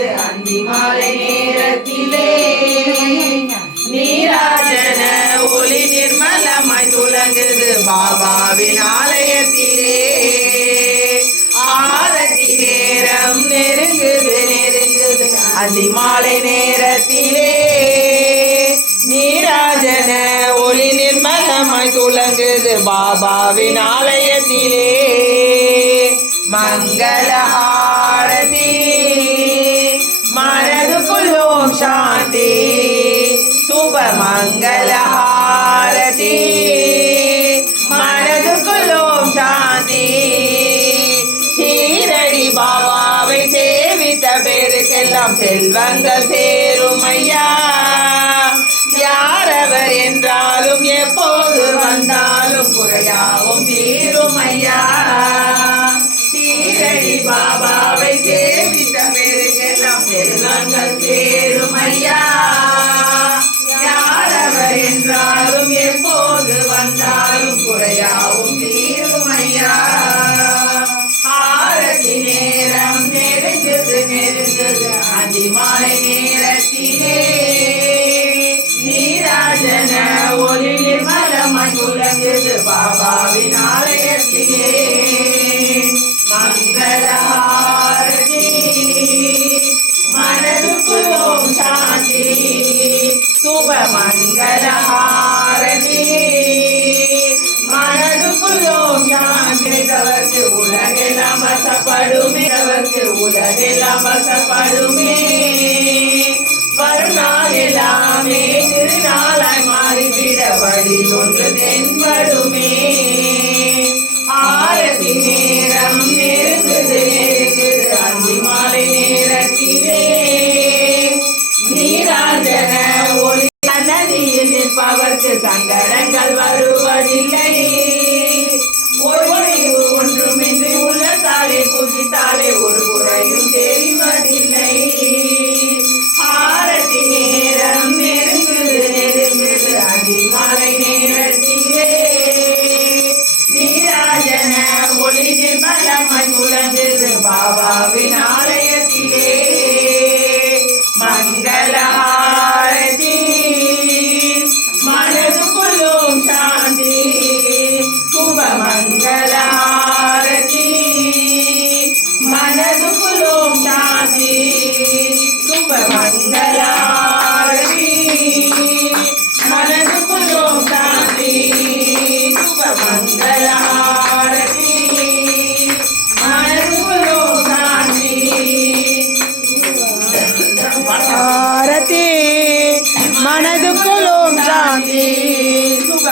நெருங்குது அந்தி மாலை நேரத்திலே நீராஜன ஒளி நிர்மலமாய் துலங்குது பாபாவின் ஆலயத்திலே ஆரத்தி நேரம் நெருங்குது அந்தி மாலை நேரத்திலே நீராஜன ஒளி நிர்மலமாய் துலங்குது பாபாவின் ஆலயத்திலே மங்களஹாரதி மனதுக்குள் ஓம் சாந்தி சுப மங்களஹாரதி மனதுக்குள் ஓம் சாந்தி சீரடி பாபாவை சேவித்த பேருக்கெல்லாம் செல்வங்கள் சேரும் ஐயா யாரவர் என்றாலும் எப்போது வந்தாலும் குறையாவும் தீரும் ஐயா சீரடி பாபாவை சேவித்த பேருக்கெல்லாம் செல்வங்கள் சேரும் ஐயா யாரவர் என்றாலும் எப்போது வந்தாலும் குறையாவும் தீரும் ஐயா ஆரத்தி நேரம் நெருங்குது அந்தி மாலை நேரத்திலே நீராஜன ஒளி நிர்மலமாய் துலங்குது பாபாவின் ஆலயத்திலே மங்களஹாரதி மனதுக்குள் ஓம் சாந்தி சுப மங்களஹாரதி மனதுக்குள் ஓம் சாந்தி தவற்கு உலகெல்லாம் வசப்படுமே தவற்கு உலகெல்லாம் வசப்படுமே வருநாள் எல்லாமே திருநாளாய் மாறிவிட வழி ஒன்று தென்படுமே ஆரத்தி நேரம் நெருங்குது அந்தி மாலை நேரத்திலே நீராஜன ஒளி நதியில் நிற்பவர்க்கு சங்கடங்கள் வருவதில்லை ஒளிவு ஒன்றுமின்றி உள்ளத்தாலே புதித்தாலே ஒரு குறையும் தெரிவதில்லை ஆரத்தி நேரம் நெருங்குது அந்தி மாலை நேரத்திலே நீராஜன ஒளி நிர்மலமாய் துலங்குது பாபாவின் ஆலயத்திலே மங்களஹாரதி மனதுக்குள் ஓம் சாந்தி சுப மங்களஹாரதி மனதுக்குள் ஓம் சாந்தி சுப மங்களஹாரதி மனதுக்குள் ஓம் சாந்தி சுப மங்களஹாரதி மனதுக்குள் ஓம் சாந்தி ஆரதி மனதுக்குள் ஓம் சாந்தி சுப